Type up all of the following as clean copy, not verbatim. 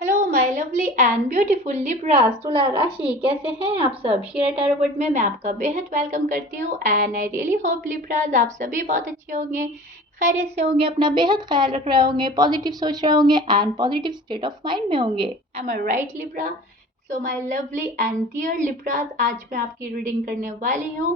Hello my lovely and beautiful Libras तुला राशि, कैसे हैं आप सब। शेयर टैरोट में मैं आपका बेहद वेलकम करती हूँ and I really hope Libras आप सभी बहुत अच्छे होंगे, खैरियत से होंगे, अपना बेहद ख्याल रख रहे होंगे, पॉजिटिव सोच रहे होंगे and positive state of mind में होंगे। Am I right Libra? So my lovely and dear Libras, आज मैं आपकी रीडिंग करने वाली हूँ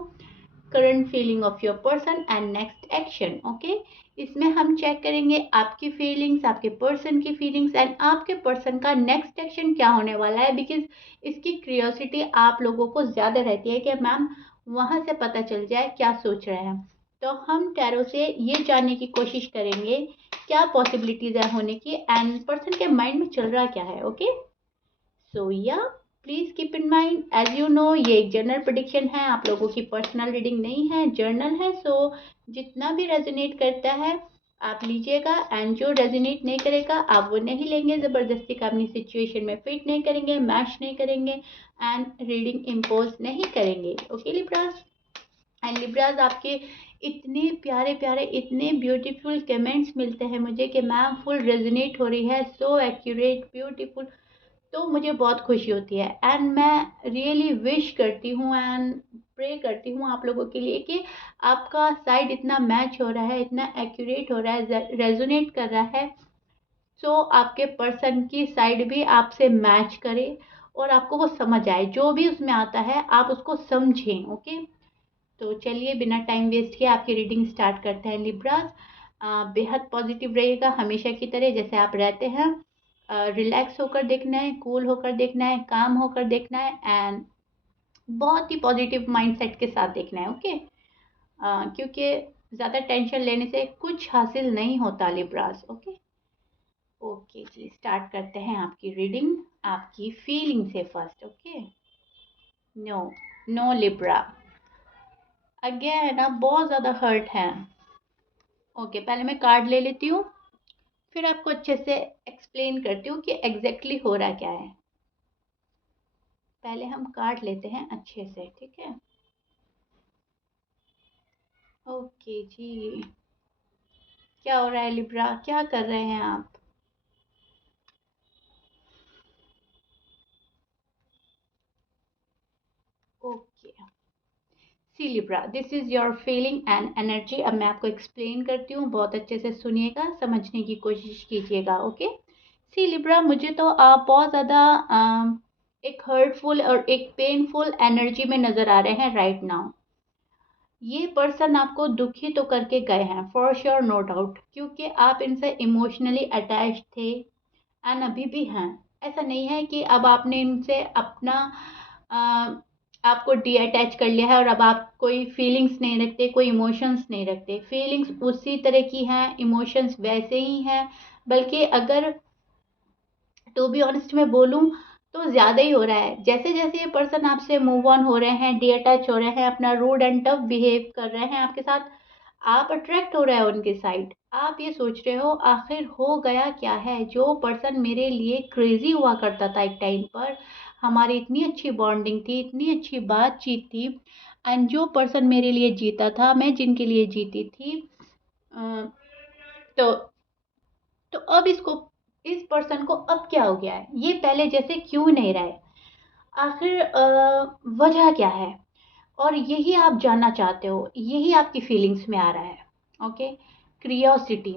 current feeling of your person and next action. Okay, इसमें हम चेक करेंगे आपकी फीलिंग्स, आपके पर्सन की फीलिंग्स एंड आपके पर्सन का नेक्स्ट एक्शन क्या होने वाला है। बिकॉज इसकी क्यूरियोसिटी आप लोगों को ज़्यादा रहती है कि मैम वहाँ से पता चल जाए क्या सोच रहे हैं। तो हम टैरो से ये जानने की कोशिश करेंगे क्या पॉसिबिलिटीज़ है होने की एंड पर्सन के माइंड में चल रहा क्या है। ओके, सो या please keep in mind, as you know ये एक जनरल प्रिडिक्शन है, आप लोगों की पर्सनल रीडिंग नहीं है, जर्नल है। सो जितना भी रेजोनेट करता है आप लीजिएगा एंड जो रेजोनेट नहीं करेगा आप वो नहीं लेंगे, ज़बरदस्ती का अपनी सिचुएशन में फिट नहीं करेंगे, मैच नहीं करेंगे एंड रीडिंग इम्पोज नहीं करेंगे। ओके लिब्रास एंड लिब्रास, आपके इतने प्यारे प्यारे इतने ब्यूटीफुल कमेंट्स मिलते हैं मुझे कि मैम फुल रेजोनेट हो रही है, सो एक्यूरेट ब्यूटीफुल। तो मुझे बहुत खुशी होती है एंड मैं रियली विश करती हूँ एंड प्रे करती हूँ आप लोगों के लिए कि आपका साइड इतना मैच हो रहा है, इतना एक्यूरेट हो रहा है, रेजोनेट कर रहा है। सो आपके पर्सन की साइड भी आपसे मैच करे और आपको वो समझ आए, जो भी उसमें आता है आप उसको समझें। ओके, तो चलिए बिना टाइम वेस्ट किए आपकी रीडिंग स्टार्ट करते हैं लिब्रास। बेहद पॉजिटिव रहिएगा हमेशा की तरह जैसे आप रहते हैं। रिलैक्स होकर देखना है, कूल होकर देखना है, काम होकर देखना है एंड बहुत ही पॉजिटिव माइंडसेट के साथ देखना है। ओके, क्योंकि ज़्यादा टेंशन लेने से कुछ हासिल नहीं होता लिब्रास। ओके, ओके जी, स्टार्ट करते हैं आपकी रीडिंग आपकी फीलिंग से first. Okay, no no Libra, again आप बहुत ज़्यादा हर्ट हैं। ओके, पहले मैं कार्ड ले लेती हूँ, फिर आपको अच्छे से एक्सप्लेन करती हूँ कि एग्जैक्टली हो रहा क्या है। पहले हम कार्ड लेते हैं अच्छे से, ठीक है। ओके जी, क्या हो रहा है लिब्रा, क्या कर रहे हैं आप। Okay, see Libra, this is your feeling and energy. अब मैं आपको एक्सप्लेन करती हूँ, बहुत अच्छे से सुनिएगा, समझने की कोशिश कीजिएगा। ओके, सी लिब्रा, मुझे तो आप बहुत ज़्यादा एक हर्टफुल और एक पेनफुल एनर्जी में नज़र आ रहे हैं राइट नाउ। ये पर्सन आपको दुखी तो करके गए हैं फॉर श्योर, नो डाउट, क्योंकि आप इनसे इमोशनली अटैच थे एंड अभी भी हैं। ऐसा नहीं है कि अब आपने इनसे अपना आपको डी अटैच कर लिया है और अब आप कोई फीलिंग्स नहीं रखते, कोई इमोशंस नहीं रखते। फीलिंग्स उसी तरह की हैं, इमोशंस वैसे ही हैं, बल्कि अगर टू बी ऑनेस्ट मैं बोलूँ तो ज़्यादा ही हो रहा है। जैसे जैसे ये पर्सन आपसे मूव ऑन हो रहे हैं, डी अटैच हो रहे हैं, अपना रूड एंड टफ बिहेव कर रहे हैं आपके साथ, आप अट्रैक्ट हो रहे हो उनके साइड। आप ये सोच रहे हो आखिर हो गया क्या है, जो पर्सन मेरे लिए क्रेजी हुआ करता था एक टाइम पर, हमारी इतनी अच्छी बॉन्डिंग थी, इतनी अच्छी बातचीत थी एंड जो पर्सन मेरे लिए जीता था, मैं जिनके लिए जीती थी, अ, तो अब इसको, इस पर्सन को अब क्या हो गया है, ये पहले जैसे क्यों नहीं रहे, आखिर वजह क्या है। और यही आप जानना चाहते हो, यही आपकी फीलिंग्स में आ रहा है। ओके, क्रियोसिटी,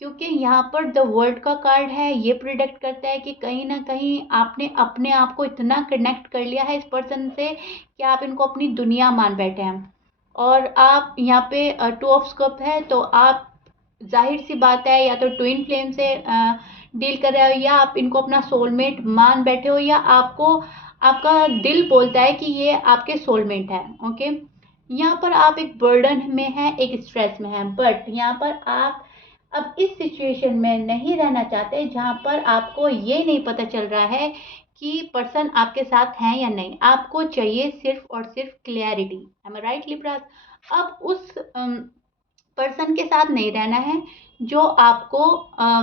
क्योंकि यहाँ पर द वर्ल्ड का कार्ड है, ये प्रिडिक्ट करता है कि कहीं ना कहीं आपने अपने आप को इतना कनेक्ट कर लिया है इस पर्सन से कि आप इनको अपनी दुनिया मान बैठे हैं। और आप यहाँ पे टू ऑफ स्कप है, तो आप जाहिर सी बात है या तो ट्विन फ्लेम से डील कर रहे हो, या आप इनको अपना सोलमेट मान बैठे हो, या आपको आपका दिल बोलता है कि ये आपके सोलमेट है। ओके, यहाँ पर आप एक बर्डन में हैं, एक स्ट्रेस में हैं, बट यहाँ पर आप अब इस सिचुएशन में नहीं रहना चाहते जहाँ पर आपको ये नहीं पता चल रहा है कि पर्सन आपके साथ हैं या नहीं। आपको चाहिए सिर्फ और सिर्फ clarity. M I right Libras? अब उस पर्सन के साथ नहीं रहना है जो आपको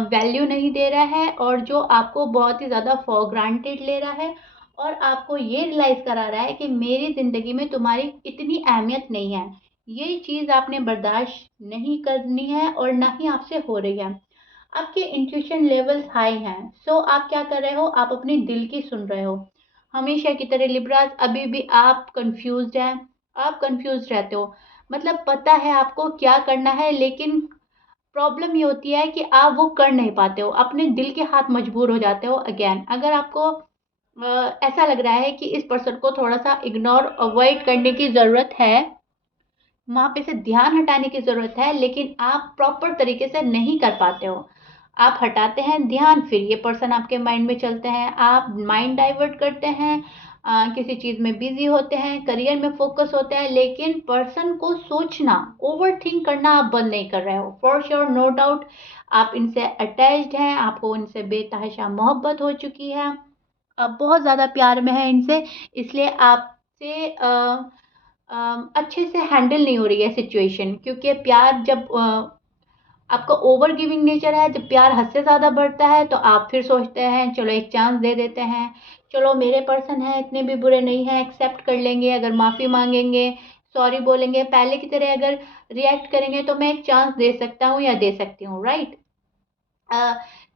वैल्यू नहीं दे रहा है और जो आपको बहुत ही ज़्यादा फॉर ग्रांटेड ले रहा है और आपको ये रियलाइज़ करा रहा है कि मेरी ज़िंदगी में तुम्हारी इतनी अहमियत नहीं है। ये चीज़ आपने बर्दाश्त नहीं करनी है और ना ही आपसे हो रही है। आपके इंट्यूशन लेवल्स हाई हैं, सो आप क्या कर रहे हो, आप अपने दिल की सुन रहे हो। हमेशा की तरह लिब्राज, अभी भी आप कंफ्यूज्ड हैं, आप कंफ्यूज रहते हो, मतलब पता है आपको क्या करना है, लेकिन प्रॉब्लम ये होती है कि आप वो कर नहीं पाते हो, अपने दिल के हाथ मजबूर हो जाते हो। अगेन अगर आपको ऐसा लग रहा है कि इस पर्सन को थोड़ा सा इग्नोर अवॉइड करने की ज़रूरत है, वहाँ पे से ध्यान हटाने की ज़रूरत है, लेकिन आप प्रॉपर तरीके से नहीं कर पाते हो। आप हटाते हैं ध्यान, फिर ये पर्सन आपके माइंड में चलते हैं, आप माइंड डाइवर्ट करते हैं, किसी चीज़ में बिजी होते हैं, करियर में फोकस होते हैं, लेकिन पर्सन को सोचना, ओवर थिंक करना आप बंद नहीं कर रहे हो। फॉर श्योर, नो डाउट, आप इनसे अटैच्ड हैं, आपको इनसे बेतहाशा मोहब्बत हो चुकी है, आप बहुत ज़्यादा प्यार में हैं इनसे, इसलिए आपसे अच्छे से हैंडल नहीं हो रही है सिचुएशन, क्योंकि प्यार जब आपका ओवर गिविंग नेचर है, जब प्यार हद से ज़्यादा बढ़ता है तो आप फिर सोचते हैं चलो एक चांस दे देते हैं, चलो मेरे पर्सन है इतने भी बुरे नहीं हैं, एक्सेप्ट कर लेंगे, अगर माफ़ी मांगेंगे, सॉरी बोलेंगे, पहले की तरह अगर रिएक्ट करेंगे तो मैं एक चांस दे सकता हूँ या दे सकती हूँ, राइट। अ,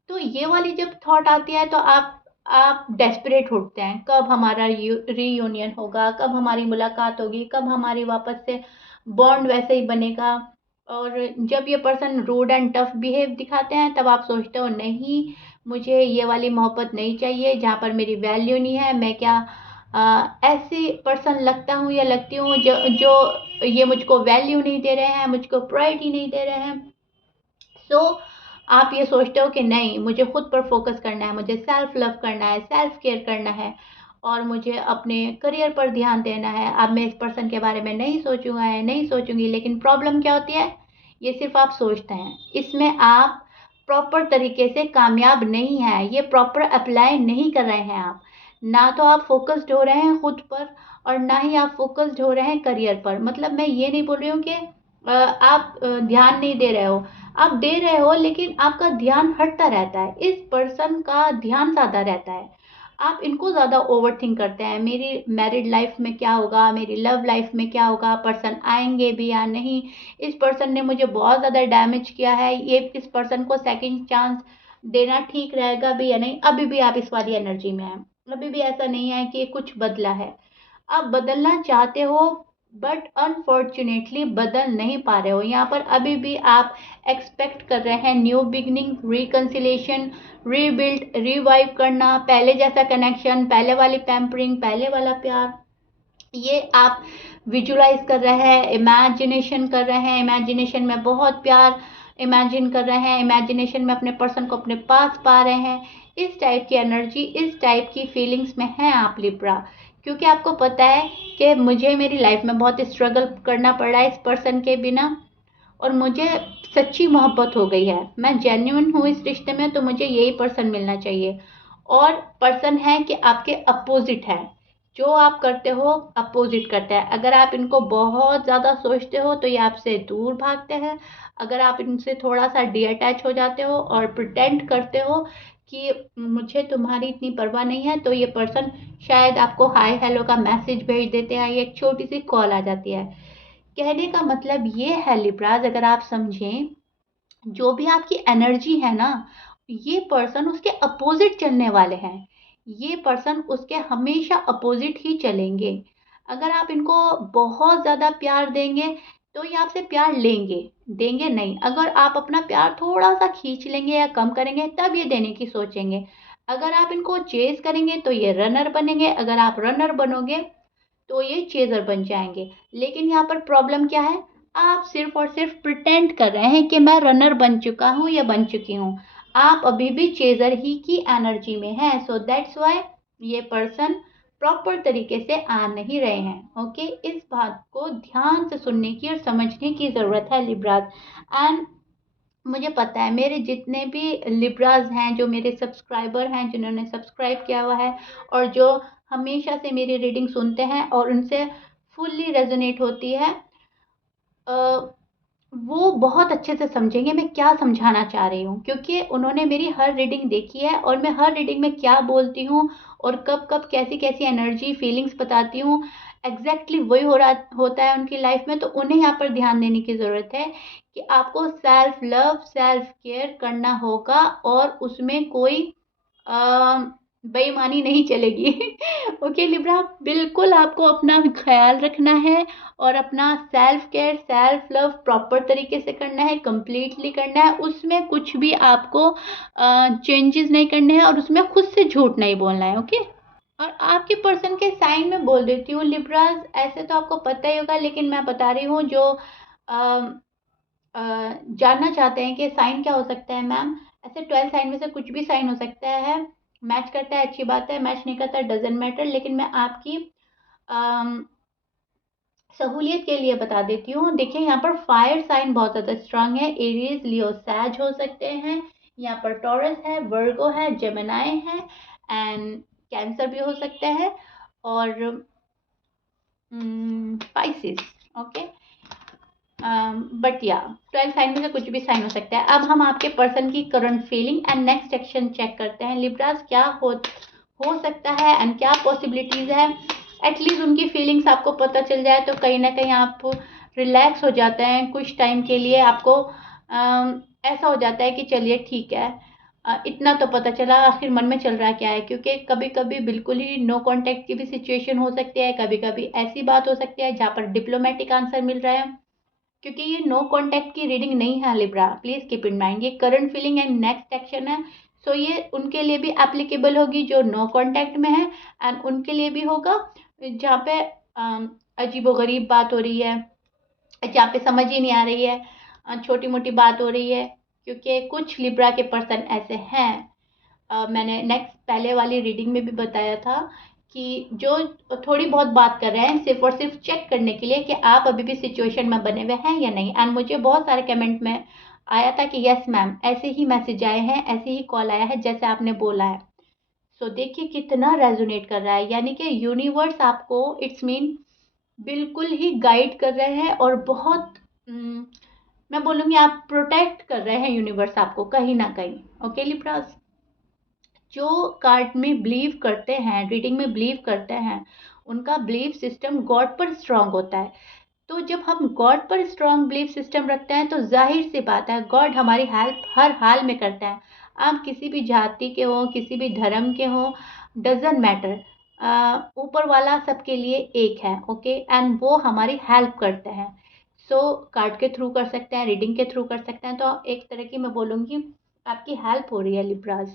तो ये वाली जब थॉट आती है तो आप डेस्परेट उठते हैं, कब हमारा रीयूनियन होगा, कब हमारी मुलाकात होगी, कब हमारी वापस से बॉन्ड वैसे ही बनेगा। और जब ये person rude and tough behave दिखाते हैं तब आप सोचते हो नहीं, मुझे ये वाली मोहब्बत नहीं चाहिए जहाँ पर मेरी वैल्यू नहीं है। मैं क्या ऐसी पर्सन लगता हूँ या लगती हूँ जो जो ये मुझको वैल्यू नहीं दे रहे हैं, मुझको प्रायोरिटी नहीं दे रहे हैं। सो आप ये सोचते हो कि नहीं, मुझे खुद पर फोकस करना है, मुझे सेल्फ लव करना है, सेल्फ केयर करना है, और मुझे अपने करियर पर ध्यान देना है। अब मैं इस पर्सन के बारे में नहीं सोचूंगा या नहीं सोचूंगी, लेकिन प्रॉब्लम क्या होती है, ये सिर्फ आप सोचते हैं, इसमें आप प्रॉपर तरीके से कामयाब नहीं है, ये प्रॉपर अप्लाई नहीं कर रहे हैं आप। ना तो आप फोकस्ड हो रहे हैं खुद पर, और ना ही आप फोकस्ड हो रहे हैं करियर पर। मतलब मैं ये नहीं बोल रही हूँ कि आप ध्यान नहीं दे रहे हो, आप दे रहे हो, लेकिन आपका ध्यान हटता रहता है, इस पर्सन का ध्यान ज़्यादा रहता है, आप इनको ज़्यादा ओवरथिंक करते हैं, मेरी मैरिड लाइफ में क्या होगा, मेरी लव लाइफ में क्या होगा, पर्सन आएंगे भी या नहीं, इस पर्सन ने मुझे बहुत ज़्यादा डैमेज किया है, ये इस पर्सन को सेकंड चांस देना ठीक रहेगा भी या नहीं। अभी भी आप इस वाली एनर्जी में हैं, अभी भी ऐसा नहीं है कि कुछ बदला है, आप बदलना चाहते हो बट अनफॉर्चुनेटली बदल नहीं पा रहे हो। यहाँ पर अभी भी आप एक्सपेक्ट कर रहे हैं new beginning, reconciliation, rebuild, revive करना, पहले जैसा कनेक्शन, पहले वाली पैम्परिंग, पहले वाला प्यार, ये आप विजुलाइज कर रहे हैं, इमेजिनेशन कर रहे हैं, इमेजिनेशन में बहुत प्यार इमेजिन कर रहे हैं, इमेजिनेशन में अपने पर्सन को अपने पास पा रहे हैं। इस टाइप की एनर्जी, इस टाइप की फीलिंग्स में हैं आप लिब्रा, क्योंकि आपको पता है कि मुझे मेरी लाइफ में बहुत स्ट्रगल करना पड़ रहा है इस पर्सन के बिना, और मुझे सच्ची मोहब्बत हो गई है, मैं जेन्युइन हूँ इस रिश्ते में, तो मुझे यही पर्सन मिलना चाहिए। और पर्सन है कि आपके अपोजिट है, जो आप करते हो अपोजिट करता है। अगर आप इनको बहुत ज़्यादा सोचते हो तो ये आपसे दूर भागते हैं, अगर आप इनसे थोड़ा सा डी अटैच हो जाते हो और प्रिटेंड करते हो कि मुझे तुम्हारी इतनी परवाह नहीं है, तो ये पर्सन शायद आपको हाय हेलो का मैसेज भेज देते हैं, एक छोटी सी कॉल आ जाती है। कहने का मतलब ये है लिब्राज, अगर आप समझें, जो भी आपकी एनर्जी है ना, ये पर्सन उसके अपोजिट चलने वाले हैं, ये पर्सन उसके हमेशा अपोजिट ही चलेंगे। अगर आप इनको बहुत ज़्यादा प्यार देंगे तो ये आपसे प्यार लेंगे, देंगे नहीं। अगर आप अपना प्यार थोड़ा सा खींच लेंगे या कम करेंगे तब ये देने की सोचेंगे। अगर आप इनको चेज करेंगे तो ये रनर बनेंगे, अगर आप रनर बनोगे तो ये चेजर बन जाएंगे। लेकिन यहाँ पर प्रॉब्लम क्या है, आप सिर्फ और सिर्फ प्रिटेंड कर रहे हैं कि मैं रनर बन चुका हूँ या बन चुकी हूँ, आप अभी भी चेजर ही की एनर्जी में हैं। सो दैट्स वाई ये पर्सन प्रॉपर तरीके से आ नहीं रहे हैं। ओके, इस बात को ध्यान से सुनने की और समझने की ज़रूरत है लिब्राज। एंड मुझे पता है मेरे जितने भी लिब्राज हैं, जो मेरे सब्सक्राइबर हैं, जिन्होंने सब्सक्राइब किया हुआ है और जो हमेशा से मेरी रीडिंग सुनते हैं और उनसे फुल्ली रेजोनेट होती है, वो बहुत अच्छे से समझेंगे मैं क्या समझाना चाह रही हूँ, क्योंकि उन्होंने मेरी हर रीडिंग देखी है और मैं हर रीडिंग में क्या बोलती हूँ और कब कब कैसी कैसी एनर्जी फीलिंग्स बताती हूँ। एग्जैक्टली वही हो रहा होता है उनकी लाइफ में, तो उन्हें यहाँ पर ध्यान देने की ज़रूरत है कि आपको सेल्फ लव, सेल्फ केयर करना होगा और उसमें कोई बेईमानी नहीं चलेगी। ओके लिब्रा, बिल्कुल आपको अपना ख्याल रखना है और अपना self care, self love proper तरीके से करना है, कंप्लीटली करना है। उसमें कुछ भी आपको चेंजेस नहीं करने हैं और उसमें खुद से झूठ नहीं बोलना है। ओके, और आपके पर्सन के साइन में बोल देती हूँ लिब्रास, ऐसे तो आपको पता ही होगा लेकिन मैं बता रही हूँ जो जानना चाहते हैं कि साइन क्या हो सकता है मैम। ऐसे 12 साइन में से कुछ भी साइन हो सकता है। मैच करता है अच्छी बात है, मैच नहीं करता डजेंट मैटर, लेकिन मैं आपकी सहूलियत के लिए बता देती हूँ। देखिए यहाँ पर फायर साइन बहुत ज़्यादा स्ट्रांग है, एरीज, लियो, सैज हो सकते हैं। यहाँ पर टॉरस है, वर्गो है, जेमिनाई है एंड कैंसर भी हो सकता है और स्पाइसेस। ओके, बट या 12 साइन में से कुछ भी साइन हो सकता है। अब हम आपके पर्सन की current feeling and next action check करते हैं लिब्रास, क्या हो सकता है एंड क्या पॉसिबिलिटीज है। एटलीस्ट उनकी फीलिंग्स आपको पता चल जाए तो कहीं ना कहीं आप रिलैक्स हो जाते हैं कुछ टाइम के लिए। आपको ऐसा हो जाता है कि चलिए ठीक है, इतना तो पता चला, आखिर मन में चल रहा क्या है। क्योंकि कभी कभी बिल्कुल ही नो कांटेक्ट की भी सिचुएशन हो सकती है, कभी कभी ऐसी बात हो सकती है जहाँ पर डिप्लोमेटिक आंसर मिल रहा है। क्योंकि ये नो कांटेक्ट की रीडिंग नहीं है Libra, please keep in mind, ये current feeling and next action है। सो ये उनके लिए भी एप्लीकेबल होगी जो नो कांटेक्ट में है एंड उनके लिए भी होगा जहाँ पे अजीबोगरीब बात हो रही है, जहाँ पे समझ ही नहीं आ रही है, छोटी मोटी बात हो रही है। क्योंकि कुछ लिब्रा के पर्सन ऐसे हैं, मैंने नेक्स्ट पहले वाली रीडिंग में भी बताया था कि जो थोड़ी बहुत बात कर रहे हैं सिर्फ और सिर्फ चेक करने के लिए कि आप अभी भी सिचुएशन में बने हुए हैं या नहीं। एंड मुझे बहुत सारे कमेंट में आया था कि यस मैम, ऐसे ही मैसेज आए हैं, ऐसे ही कॉल आया है जैसे आपने बोला है। सो देखिए कितना रेजोनेट कर रहा है, यानी कि यूनिवर्स आपको इट्स मीन बिल्कुल ही गाइड कर रहे हैं और बहुत मैं बोलूँगी आप प्रोटेक्ट कर रहे हैं यूनिवर्स आपको कहीं ना कहीं। ओके लिब्रास, जो कार्ड में बिलीव करते हैं, रीडिंग में बिलीव करते हैं, उनका बिलीव सिस्टम गॉड पर स्ट्रांग होता है। तो जब हम गॉड पर स्ट्रांग बिलीफ सिस्टम रखते हैं तो जाहिर सी बात है गॉड हमारी हेल्प हर हाल में करता है। आप किसी भी जाति के हो, किसी भी धर्म के हो, डजेंट मैटर, ऊपर वाला सबके लिए एक है। ओके, एंड वो हमारी हेल्प करते हैं। सो कार्ड के थ्रू कर सकते हैं, रीडिंग के थ्रू कर सकते हैं। तो एक तरह की मैं बोलूँगी आपकी हेल्प हो रही है लिब्रास,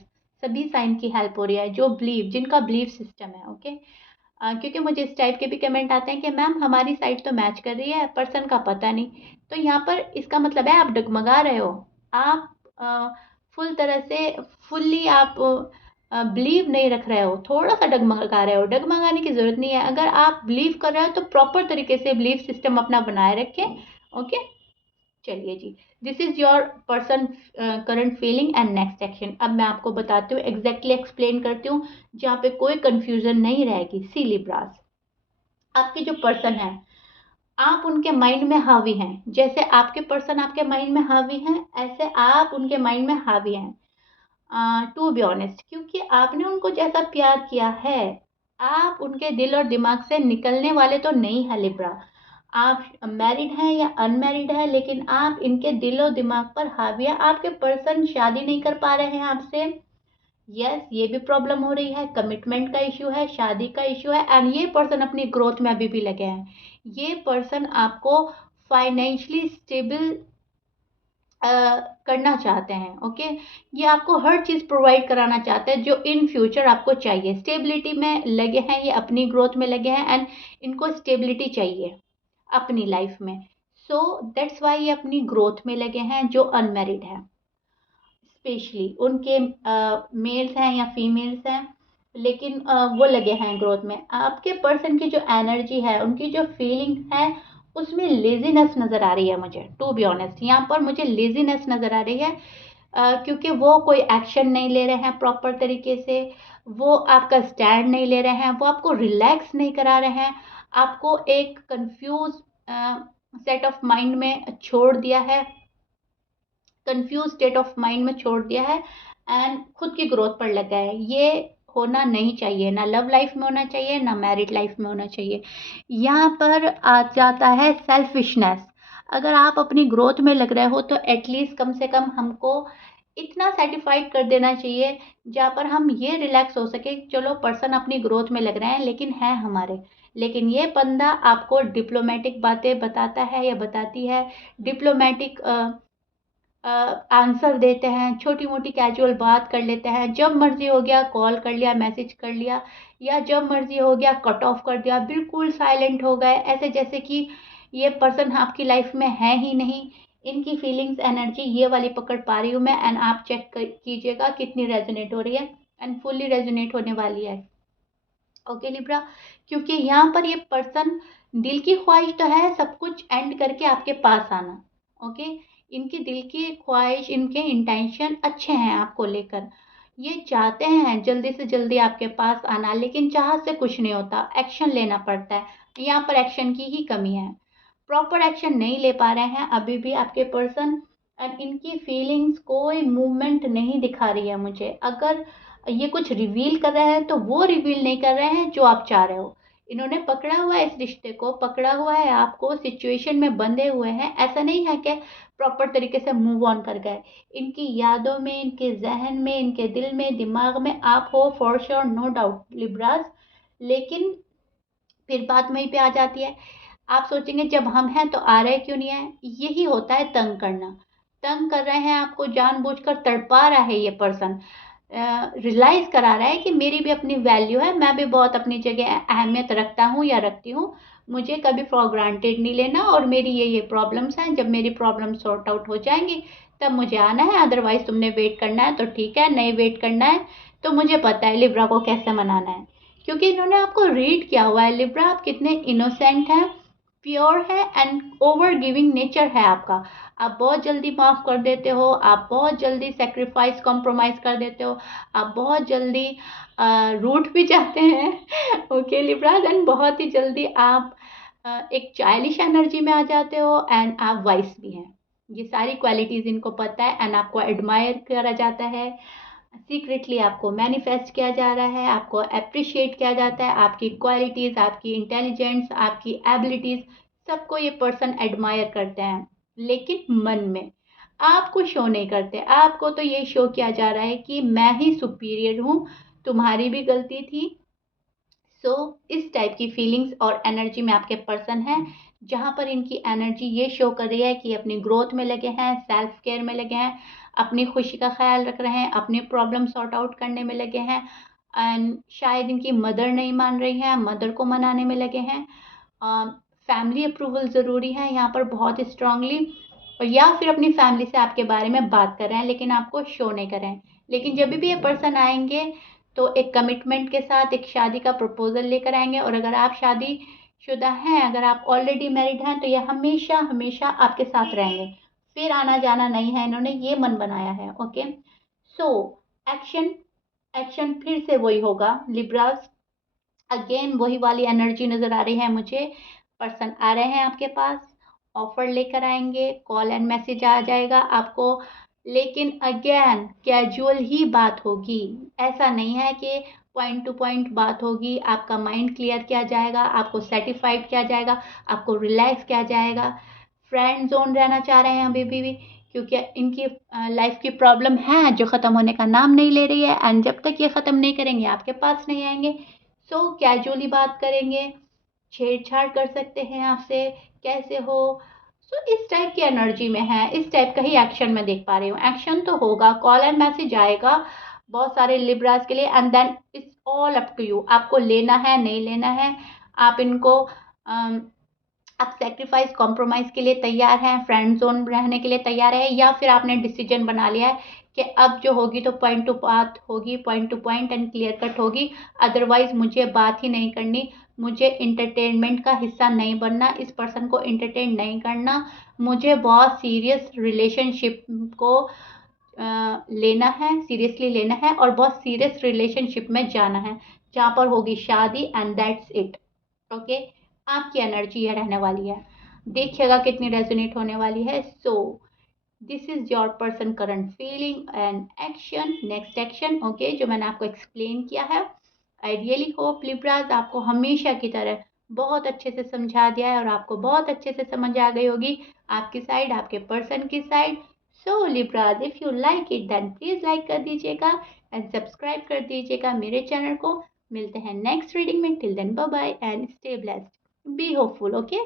सभी साइन की हेल्प हो रही है जो बिलीव, जिनका बिलीव सिस्टम है। ओके, क्योंकि मुझे इस टाइप के भी कमेंट आते हैं कि मैम हमारी साइड तो मैच कर रही है, पर्सन का पता नहीं। तो यहाँ पर इसका मतलब है आप डगमगा रहे हो, आप फुल तरह से फुल्ली आप बिलीव नहीं रख रहे हो, थोड़ा सा डगमगा रहे हो। डगमगाने की जरूरत नहीं है, अगर आप बिलीव कर रहे हो तो प्रॉपर तरीके से बिलीव सिस्टम अपना बनाए रखें। ओके, चलिए जी, this is your person current feeling and next action. अब मैं आपको बताती हूँ, एग्जैक्टली एक्सप्लेन करती हूँ जहाँ पे कोई कंफ्यूजन नहीं रहेगी। सी लिब्रास, आपके जो पर्सन है आप उनके माइंड में हावी हैं, जैसे आपके पर्सन आपके माइंड में हावी हैं ऐसे आप उनके माइंड में हावी हैं। टू बी ऑनेस्ट, क्योंकि आपने उनको जैसा प्यार किया है आप उनके दिल और दिमाग से निकलने वाले तो नहीं है लिब्रा। आप मैरिड हैं या अनमैरिड है, लेकिन आप इनके दिल और दिमाग पर हावी है। आपके पर्सन शादी नहीं कर पा रहे हैं आपसे, यस ये भी प्रॉब्लम हो रही है, कमिटमेंट का इशू है, शादी का इशू है एंड ये पर्सन अपनी ग्रोथ में अभी भी लगे हैं। ये पर्सन आपको फाइनेंशियली स्टेबल करना चाहते हैं। ओके, ये आपको हर चीज़ प्रोवाइड कराना चाहते हैं जो इन फ्यूचर आपको चाहिए। स्टेबिलिटी में लगे हैं ये, अपनी ग्रोथ में लगे हैं एंड इनको स्टेबिलिटी चाहिए अपनी लाइफ में। सो दैट्स वाई ये अपनी ग्रोथ में लगे हैं जो अनमैरिड है। स्पेशली उनके मेल्स हैं या फीमेल्स हैं, लेकिन वो लगे हैं ग्रोथ में। आपके पर्सन की जो एनर्जी है, उनकी जो फीलिंग है, उसमें लेजीनेस नज़र आ रही है मुझे। टू बी ऑनेस्ट यहाँ पर मुझे लेजीनेस नज़र आ रही है, क्योंकि वो कोई एक्शन नहीं ले रहे हैं प्रॉपर तरीके से, वो आपका स्टैंड नहीं ले रहे हैं, वो आपको रिलैक्स नहीं करा रहे हैं, आपको एक कंफ्यूज सेट ऑफ माइंड में छोड़ दिया है, कंफ्यूज स्टेट ऑफ माइंड में छोड़ दिया है एंड खुद की ग्रोथ पर लगा है। ये होना नहीं चाहिए, ना लव लाइफ में होना चाहिए, ना मैरिड लाइफ में होना चाहिए। यहाँ पर आ जाता है सेल्फिशनेस। अगर आप अपनी ग्रोथ में लग रहे हो तो एटलीस्ट कम से कम हमको इतना सर्टिफाइड कर देना चाहिए जहाँ पर हम ये रिलैक्स हो सके, चलो पर्सन अपनी ग्रोथ में लग रहे हैं लेकिन हैं हमारे। लेकिन ये बंदा आपको डिप्लोमेटिक बातें बताता है या बताती है, डिप्लोमेटिक आंसर देते हैं, छोटी मोटी कैजुअल बात कर लेते हैं, जब मर्जी हो गया कॉल कर लिया, मैसेज कर लिया, या जब मर्जी हो गया कट ऑफ कर दिया, बिल्कुल साइलेंट हो गए, ऐसे जैसे कि ये पर्सन आपकी लाइफ में है ही नहीं। इनकी फीलिंग्स एनर्जी ये वाली पकड़ पा रही हूँ मैं, एंड आप चेक कीजिएगा कितनी रेजोनेट हो रही है, एंड फुल्ली रेजोनेट होने वाली है। ओके लिब्रा, क्योंकि यहाँ पर ये पर्सन दिल की ख्वाहिश तो है सब कुछ एंड करके आपके पास आना। ओके, इनकी दिल की ख्वाहिश, इनके इंटेंशन अच्छे हैं आपको लेकर, ये चाहते हैं जल्दी से जल्दी आपके पास आना, लेकिन चाहत से कुछ नहीं होता, एक्शन लेना पड़ता है। यहाँ पर एक्शन की ही कमी है, प्रॉपर एक्शन नहीं ले पा रहे हैं अभी भी आपके पर्सन, एंड इनकी फीलिंग्स कोई मूवमेंट नहीं दिखा रही है मुझे। अगर ये कुछ रिवील कर रहे हैं तो वो रिवील नहीं कर रहे हैं जो आप चाह रहे हो। इन्होंने पकड़ा हुआ है इस रिश्ते को, पकड़ा हुआ है आपको, सिचुएशन में बंधे हुए हैं, ऐसा नहीं है कि प्रॉपर तरीके से मूव ऑन कर गए। इनकी यादों में, इनके जहन में, इनके दिल में, दिमाग में आप हो, for sure, no doubt Libras. लेकिन फिर बात वहीं पे आ जाती है, आप सोचेंगे जब हम हैं तो आ रहे क्यों नहीं है। यही होता है तंग करना, तंग कर रहे हैं आपको, जानबूझकर तड़पा रहा है ये पर्सन, रियलाइज करा रहा है कि मेरी भी अपनी वैल्यू है, मैं भी बहुत अपनी जगह अहमियत रखता हूँ या रखती हूँ, मुझे कभी फॉर ग्रांटेड नहीं लेना, और मेरी ये प्रॉब्लम्स हैं, जब मेरी प्रॉब्लम सॉर्ट आउट हो जाएंगी तब मुझे आना है, अदरवाइज तुमने वेट करना है तो ठीक है, नहीं वेट करना है तो मुझे पता है लिब्रा को कैसे मनाना है। क्योंकि इन्होंने आपको रीड किया हुआ है लिब्रा, आप कितने इनोसेंट हैं, प्योर है, एंड ओवर गिविंग नेचर है आपका। आप बहुत जल्दी माफ़ कर देते हो, आप बहुत जल्दी सेक्रीफाइस कॉम्प्रोमाइज़ कर देते हो, आप बहुत जल्दी रूठ भी जाते हैं ओके लिब्रा, एंड बहुत ही जल्दी आप एक चाइल्डिश एनर्जी में आ जाते हो, एंड आप वाइस भी हैं। ये सारी क्वालिटीज़ इनको पता है, एंड आपको एडमायर करा जाता है, सीक्रेटली आपको मैनिफेस्ट किया जा रहा है, आपको अप्रिशिएट किया जाता है, आपकी क्वालिटीज़, आपकी इंटेलिजेंस, आपकी एबिलिटीज़, सबको ये पर्सन एडमायर करते हैं, लेकिन मन में आपको शो नहीं करते। आपको तो ये शो किया जा रहा है कि मैं ही सुपीरियर हूँ, तुम्हारी भी गलती थी। सो इस टाइप की फीलिंग्स और एनर्जी में आपके पर्सन हैं, जहाँ पर इनकी एनर्जी ये शो कर रही है कि अपनी ग्रोथ में लगे हैं, सेल्फ केयर में लगे हैं, अपनी खुशी का ख्याल रख रहे हैं, अपनी प्रॉब्लम सॉर्ट आउट करने में लगे हैं, एंड शायद इनकी मदर नहीं मान रही हैं, मदर को मनाने में लगे हैं। फैमिली अप्रूवल ज़रूरी है यहाँ पर बहुत स्ट्रांगली, और या फिर अपनी फैमिली से आपके बारे में बात कर रहे हैं लेकिन आपको शो नहीं कर रहे हैं। लेकिन जब भी ये पर्सन आएंगे तो एक कमिटमेंट के साथ एक शादी का प्रपोजल लेकर आएंगे, और अगर आप शादी शुदा हैं, अगर आप ऑलरेडी मैरिड हैं, तो ये हमेशा हमेशा आपके साथ रहेंगे, फिर आना जाना नहीं है, इन्होंने ये मन बनाया है। ओके, सो एक्शन, एक्शन फिर से वही होगा लिब्रास, अगेन वही वाली एनर्जी नज़र आ रही है मुझे। पर्सन आ रहे हैं आपके पास, ऑफर लेकर आएंगे, कॉल एंड मैसेज आ जाएगा आपको, लेकिन अगेन कैजुअल ही बात होगी। ऐसा नहीं है कि पॉइंट टू पॉइंट बात होगी, आपका माइंड क्लियर किया जाएगा, आपको सेटिस्फाइड किया जाएगा, आपको रिलैक्स किया जाएगा। फ्रेंड जोन रहना चाह रहे हैं अभी भी, क्योंकि इनकी लाइफ की प्रॉब्लम है जो ख़त्म होने का नाम नहीं ले रही है, एंड जब तक ये ख़त्म नहीं करेंगे आपके पास नहीं आएंगे। सो कैजुअली बात करेंगे, छेड़छाड़ कर सकते हैं आपसे, कैसे हो। सो इस टाइप की एनर्जी में है, इस टाइप का ही एक्शन मैं देख पा रही हूँ। एक्शन तो होगा, कॉल एंड मैसेज आएगा बहुत सारे लिब्रास के लिए, and then it's all up to you, आपको लेना है नहीं लेना है। आप इनको आप सेक्रीफाइस कॉम्प्रोमाइज़ के लिए तैयार हैं, फ्रेंड जोन रहने के लिए तैयार है, या फिर आपने डिसीजन बना लिया है कि अब जो होगी तो पॉइंट टू बात होगी, point two point and clear cut होगी, अदरवाइज मुझे बात ही नहीं करनी, मुझे इंटरटेनमेंट का हिस्सा नहीं बनना, इस पर्सन को इंटरटेन नहीं करना, मुझे बहुत सीरियस रिलेशनशिप को लेना है, सीरियसली लेना है, और बहुत सीरियस रिलेशनशिप में जाना है जहाँ पर होगी शादी, एंड दैट्स इट। ओके, आपकी एनर्जी ये रहने वाली है, देखिएगा कितनी रेजोनेट होने वाली है। So this is your person current feeling and action, next action, okay, जो मैंने आपको एक्सप्लेन किया है। आई रियली होप लिब्राज आपको हमेशा की तरह बहुत अच्छे से समझा दिया है और आपको बहुत अच्छे से समझ आ गई होगी आपकी साइड, आपके पर्सन की side. So Libras, if you like it then please like कर दीजिएगा एंड सब्सक्राइब कर दीजिएगा मेरे चैनल को। मिलते हैं नेक्स्ट रीडिंग में, till then bye bye and stay blessed, be hopeful, okay.